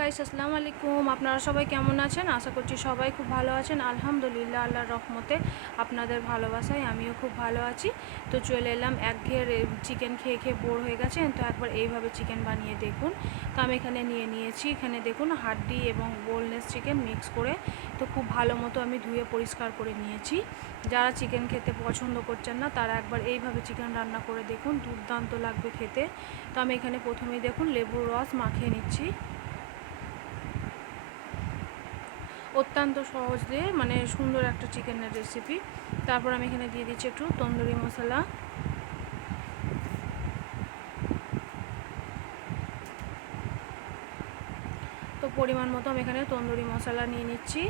Guys আসসালামু আলাইকুম। আপনারা সবাই কেমন আছেন? আশা করছি সবাই খুব ভালো আছেন। আলহামদুলিল্লাহ, আল্লাহর রহমতে আপনাদের ভালোবাসায় আমিও খুব ভালো আছি। তো চলে এলাম এক ঘের চিকেন খেয়ে খেয়ে বোর হয়ে গেছেন তো একবার এইভাবে চিকেন বানিয়ে দেখুন। তো আমি এখানে নিয়ে নিয়েছি। এখানে দেখুন হাড্ডি এবং বোনলেস চিকেন মিক্স করে। তো খুব ভালো মতো আমি ধুয়ে পরিষ্কার করে নিয়েছি। যারা চিকেন খেতে পছন্দ করছেন না, তারা একবার এইভাবে চিকেন রান্না করে দেখুন। দুর্দান্ত লাগবে খেতে। তো আমি এখানে প্রথমেই দেখুন লেবুর রস মাখিয়ে নিচ্ছি। অত্যন্ত সহজ মানে সুন্দর একটা চিকেনের রেসিপি তারপর আমি এখানে দিয়ে দিচ্ছি একটু তন্দুরি মশলা। তো পরিমাণ মতো আমি এখানে তন্দুরি মশলা নিয়ে নিচ্ছি।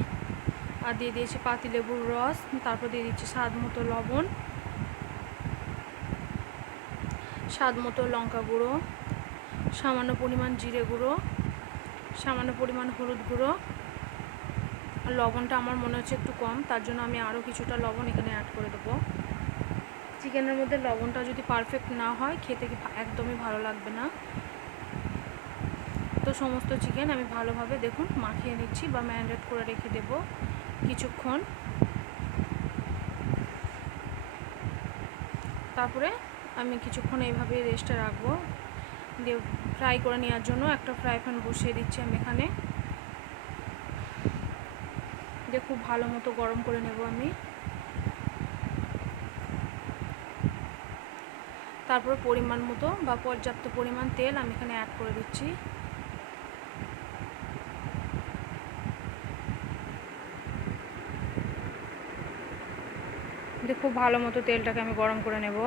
আর দিয়ে দিয়েছি পাতিলেবুর রস, তারপর দিয়ে দিচ্ছি স্বাদ মতো লবণ। স্বাদ মতো লঙ্কা গুঁড়ো। সামান্য পরিমাণ জিরে গুঁড়ো। সামান্য পরিমাণ হলুদ গুঁড়ো। লবণটা আমার মনে হচ্ছে একটু কম, তার জন্য আমি আরও কিছুটা লবণ এখানে অ্যাড করে দেবো। চিকেনের মধ্যে লবণটা যদি পারফেক্ট না হয়, খেতে একদমই ভালো লাগবে না। তো সমস্ত চিকেন আমি ভালোভাবে দেখুন মাখিয়ে নিচ্ছি বা ম্যারিনেট করে রেখে দেব কিছুক্ষণ। তারপরে আমি কিছুক্ষণ এইভাবে রেস্টে রাখব। দিয়ে ফ্রাই করে নেওয়ার জন্য একটা ফ্রাই প্যান বসিয়ে দিচ্ছি আমি এখানে। দিয়ে খুব ভালো মতো গরম করে নেব আমি। তারপর পরিমাণ মতো বা পর্যাপ্ত পরিমাণ তেল আমি এখানে অ্যাড করে দিচ্ছি। খুব ভালো মতো তেলটাকে আমি গরম করে নেব।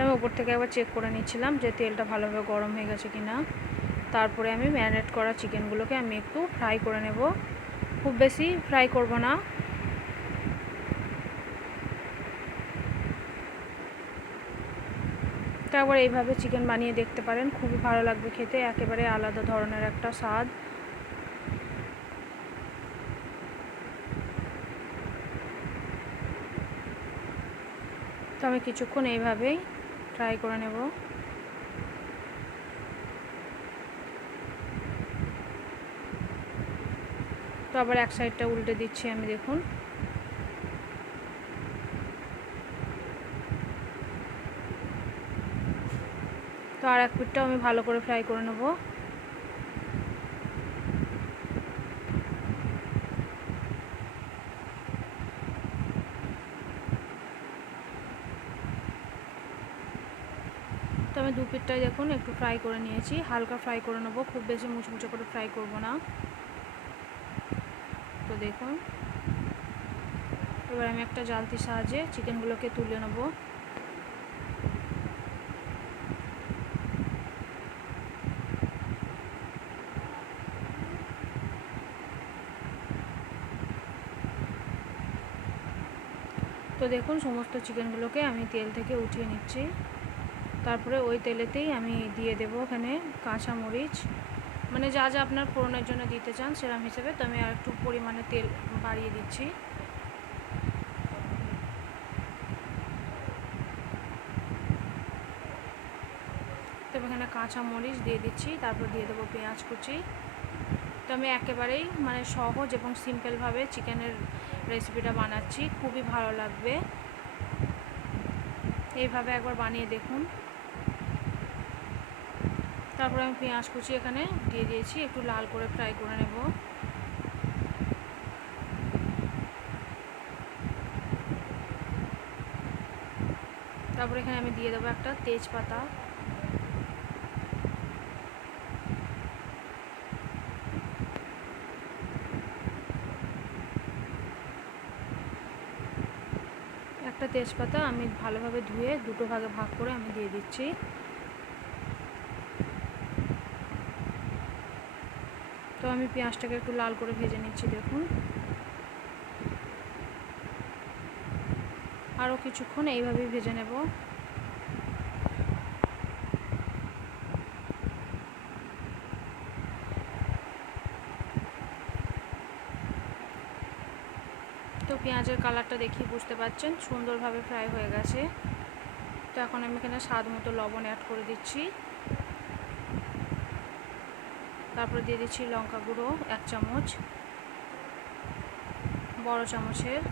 আমি ওপর থেকে একবার চেক করে নিচ্ছিলাম যে তেলটা ভালোভাবে গরম হয়ে গেছে কি না তারপরে আমি ম্যারিনেট করা চিকেনগুলোকে আমি একটু ফ্রাই করে নেব। খুব বেশি ফ্রাই করব না। তারপর এইভাবে চিকেন বানিয়ে দেখতে পারেন, খুবই ভালো লাগবে খেতে, একেবারে আলাদা ধরনের একটা স্বাদ। তো আমি কিছুক্ষণ এইভাবেই ট্রাই করে নেব। আবার এক সাইডটা উল্টে দিচ্ছি আমি, দেখুন। তো আর এক পিঠটাও আমি ভালো করে ফ্রাই করে নেব। তো আমি দু পিঠটাই দেখুন একটু ফ্রাই করে নিয়েছি। হালকা ফ্রাই করে নেব, খুব বেশি মুচমুচে করে ফ্রাই করব না। দেখুন। এবার আমি একটা জালতির সাহায্যে চিকেনগুলোকে তুলে নেব। তো দেখুন, সমস্ত চিকেনগুলোকে আমি তেল থেকে উঠিয়ে নিচ্ছি। তারপরে ওই তেলেতেই আমি দিয়ে দেব ওখানে কাঁচা মরিচ মানে যা যা আপনার ফোড়নের জন্য দিতে চান সেরকম হিসেবে তো আমি আর একটু পরিমাণে তেল বাড়িয়ে দিচ্ছি। তো এখানে কাঁচা মরিচ দিয়ে দিচ্ছি, তারপর দিয়ে দেবো পেঁয়াজ কুচি। তো আমি একেবারেই মানে সহজ এবং সিম্পলভাবে চিকেনের রেসিপিটা বানাচ্ছি, খুবই ভালো লাগবে। এইভাবে একবার বানিয়ে দেখুন। তারপরে আমি পেঁয়াজ কুচি এখানে দিয়ে দিয়েছি, একটু লাল করে ফ্রাই করে নেব। তারপরে এখানে আমি দিয়ে দেবো একটা তেজপাতা। একটা তেজপাতা আমি ভালোভাবে ধুয়ে দুটো ভাগে ভাগ করে আমি দিয়ে দিচ্ছি। তো আমি পেঁয়াজটাকে একটু লাল করে ভেজে নিচ্ছি, দেখুন। আরও কিছুক্ষণ এইভাবেই ভেজে নেব। তো পেঁয়াজের কালারটা দেখি, বুঝতে পারছেন? সুন্দরভাবে ফ্রাই হয়ে গেছে। তো এখন আমি এখানে স্বাদ মতো লবণ অ্যাড করে দিচ্ছি। তারপরে দিয়ে দিচ্ছি লঙ্কা গুঁড়ো, এক চামচ। বড় চামচের।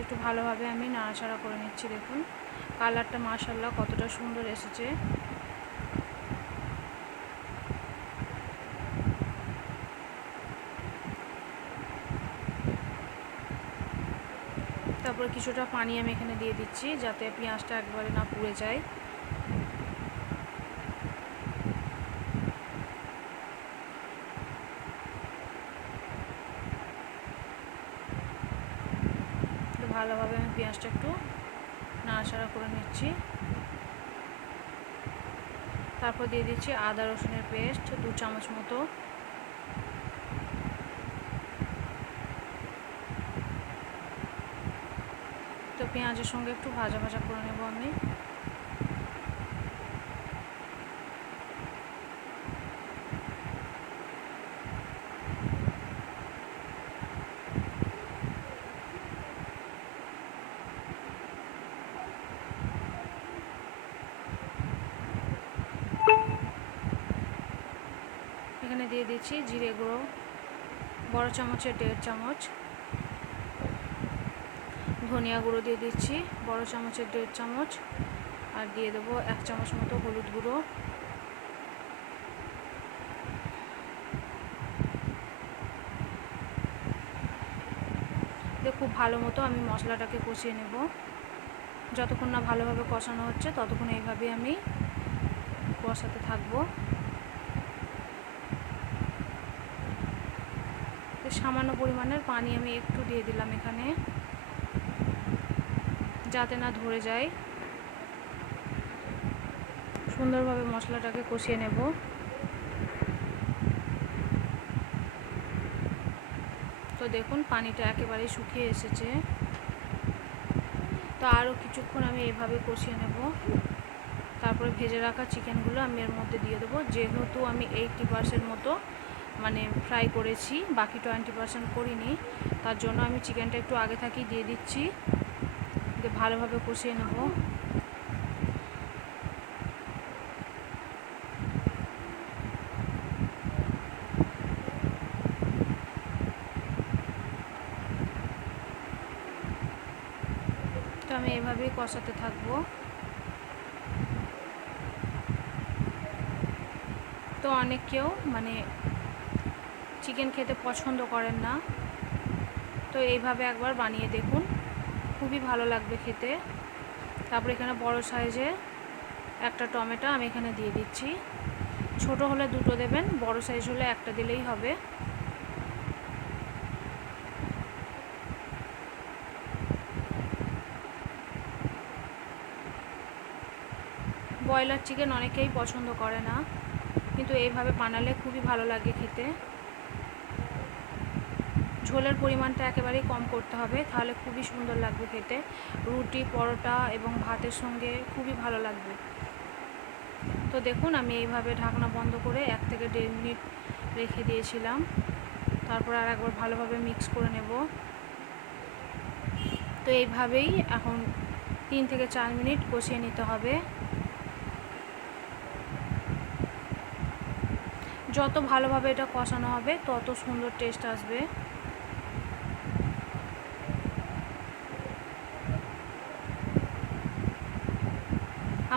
একটু ভালোভাবে আমি নাড়াচাড়া করে নিচ্ছি, দেখুন। কালারটা মাশাল্লাহ কতটা সুন্দর এসেছে। তারপর কিছুটা পানি আমি এখানে দিয়ে দিচ্ছি, যাতে পেঁয়াজটা একবারে না পুড়ে যায় তো ভালোভাবে আমি পেঁয়াজটা একটু নাড়াচাড়া করে নিচ্ছি। তারপর দিয়ে দিচ্ছি আদা রসুনের পেস্ট দু চামচ মতো। তো পেঁয়াজের সঙ্গে একটু ভাজা ভাজা করে নেব আমি এখানে দিয়ে দিচ্ছি জিরে গুঁড়ো, বড় চামচের দেড় চামচ। ধনিয়া গুঁড়ো দিয়ে দিচ্ছি, বড় চামচের দেড় চামচ। আর দিয়ে দেবো এক চামচ মতো হলুদ গুঁড়ো। খুব ভালো মতো আমি মশলাটাকে কষিয়ে নেব। যতক্ষণ না ভালোভাবে কষানো হচ্ছে, ততক্ষণ এইভাবে আমি কষাতে থাকব। সামান্য পরিমাণের পানি আমি একটু দিয়ে দিলাম এখানে, যাতে না ধরে যায়। সুন্দরভাবে মশলাটাকে কষিয়ে নেব। তো দেখুন, পানিটা একেবারেই শুকিয়ে এসেছে। তো আরও কিছুক্ষণ আমি এভাবে কষিয়ে নেব। তারপরে ভেজে রাখা চিকেনগুলো আমি এর মধ্যে দিয়ে দেবো। যেহেতু আমি এইটটি পার্সেন্ট মতো মানে ফ্রাই করেছি, বাকি টোয়েন্টি পার্সেন্ট করিনি। তার জন্য আমি চিকেনটা একটু আগে থাকি দিয়ে দিচ্ছি। দিয়ে ভালোভাবে কষিয়ে নেব। তো আমি এভাবেই কষাতে থাকব। তো অনেক কেউ মানে চিকেন খেতে পছন্দ করেন না। তো এইভাবে একবার বানিয়ে দেখুন। খুবই ভালো লাগবে খেতে। তারপরে এখানে বড় সাইজে একটা টমেটো আমি এখানে দিয়ে দিচ্ছি। ছোট হলে দুটো দেবেন, বড় সাইজ হলে একটা দিলেই হবে। ব্রয়লার চিকেন অনেকেই পছন্দ করে না, কিন্তু এইভাবে বানালে খুবই ভালো লাগে খেতে। ঝোলের পরিমাণটা একেবারেই কম করতে হবে, তাহলে খুবই সুন্দর লাগবে খেতে। রুটি, পরোটা এবং ভাতের সঙ্গে খুবই ভালো লাগবে। তো দেখুন, আমি এইভাবে ঢাকনা বন্ধ করে এক থেকে দেড় মিনিট রেখে দিয়েছিলাম। তারপর আর একবার ভালোভাবে মিক্স করে নেব। তো এইভাবেই এখন তিন থেকে চার মিনিট কষিয়ে নিতে হবে। যত ভালোভাবে এটা কষানো হবে, তত সুন্দর টেস্ট আসবে।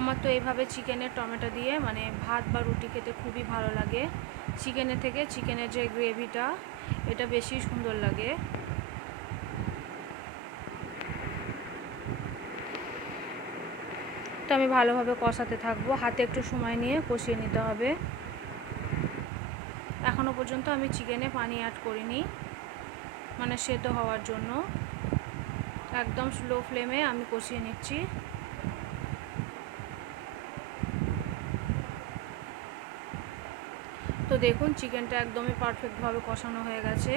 আমার তো এইভাবে চিকেনের টমেটো দিয়ে মানে ভাত বা রুটি খেতে খুবই ভালো লাগে। চিকেনের থেকে চিকেনের যে গ্রেভিটা, এটা বেশি সুন্দর লাগে। তো আমি ভালোভাবে কষাতে থাকব। হাতে একটু সময় নিয়ে কষিয়ে নিতে হবে। এখনও পর্যন্ত আমি চিকেনে পানি অ্যাড করিনি মানে সেদ্ধ হওয়ার জন্য। একদম স্লো ফ্লেমে আমি কষিয়ে নিচ্ছি। তো দেখুন চিকেনটা একদমই পারফেক্টভাবে কষানো হয়ে গেছে।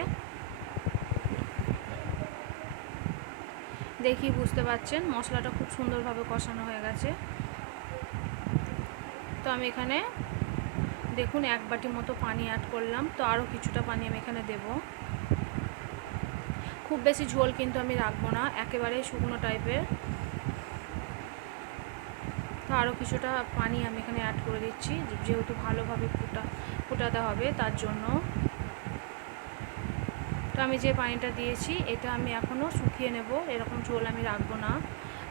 দেখি, বুঝতে পাচ্ছেন? মশলাটা খুব সুন্দরভাবে কষানো হয়ে গেছে। তো আমি এখানে, দেখুন, এক বাটি মতো পানি অ্যাড করলাম। তো আরও কিছুটা পানি আমি এখানে দেব। খুব বেশি ঝোল কিন্তু আমি রাখব না একেবারে শুকনো টাইপের। তো আরও কিছুটা পানি আমি এখানে অ্যাড করে দিচ্ছি, যেহেতু ভালোভাবে ফুটা ফুটাতে হবে তার জন্য। তো আমি যে পানিটা দিয়েছি, এটা আমি এখনও শুকিয়ে নেব। এরকম ঝোল আমি রাখব না।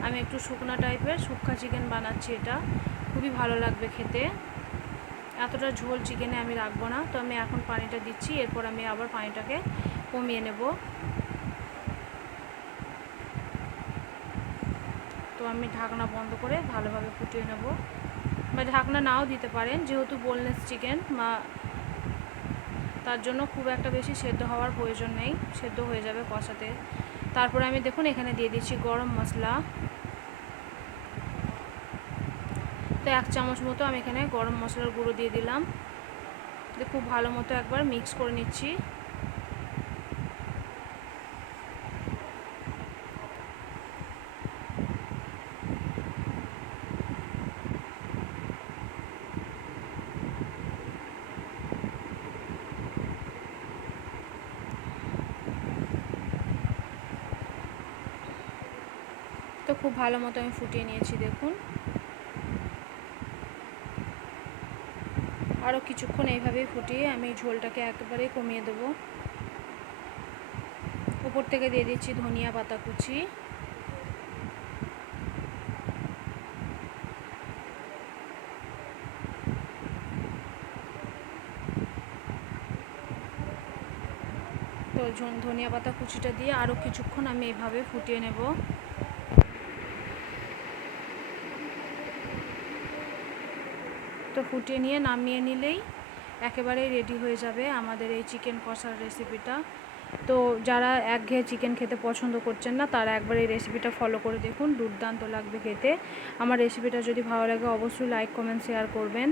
আমি একটু শুকনো টাইপের শুকনা চিকেন বানাচ্ছি এটা। খুবই ভালো লাগবে খেতে। এতটা ঝোল চিকেনে আমি রাখব না। তো আমি এখন পানিটা দিচ্ছি, এরপর আমি আবার পানিটাকে কমিয়ে নেব। তো আমি ঢাকনা বন্ধ করে ভালোভাবে ফুটিয়ে নেব। বা ঢাকনা নাও দিতে পারেন, যেহেতু বোনলেস চিকেন বা তার জন্য খুব একটা বেশি সেদ্ধ হওয়ার প্রয়োজন নেই, সেদ্ধ হয়ে যাবে কষাতে। তারপরে আমি দেখুন এখানে দিয়ে দিচ্ছি গরম মশলা। তো এক চামচ মতো আমি এখানে গরম মশলার গুঁড়ো দিয়ে দিলাম। খুব ভালো মতো একবার মিক্স করে নিচ্ছি। খুব ভালো মতো আমি ফুটিয়ে নিয়েছি, দেখুন। আরও কিছুক্ষণ এইভাবেই ফুটিয়ে আমি ঝোলটাকে একেবারে কমিয়ে দেবো। উপর থেকে দিয়ে দিচ্ছি ধনিয়া পাতা কুচি। তো ধনিয়া পাতা কুচিটা দিয়ে আরও কিছুক্ষণ আমি এইভাবে ফুটিয়ে নেব। তো ফুটিয়ে নিয়ে নামিয়ে নিলেই একেবারেই রেডি হয়ে যাবে আমাদের এই চিকেন কষার রেসিপিটা তো যারা একঘেয়ে চিকেন খেতে পছন্দ করছেন না, তারা একবার এই রেসিপিটা ফলো করে দেখুন। দুর্দান্ত লাগবে খেতে। আমার রেসিপিটা যদি ভালো লাগে, অবশ্যই লাইক কমেন্ট শেয়ার করবেন।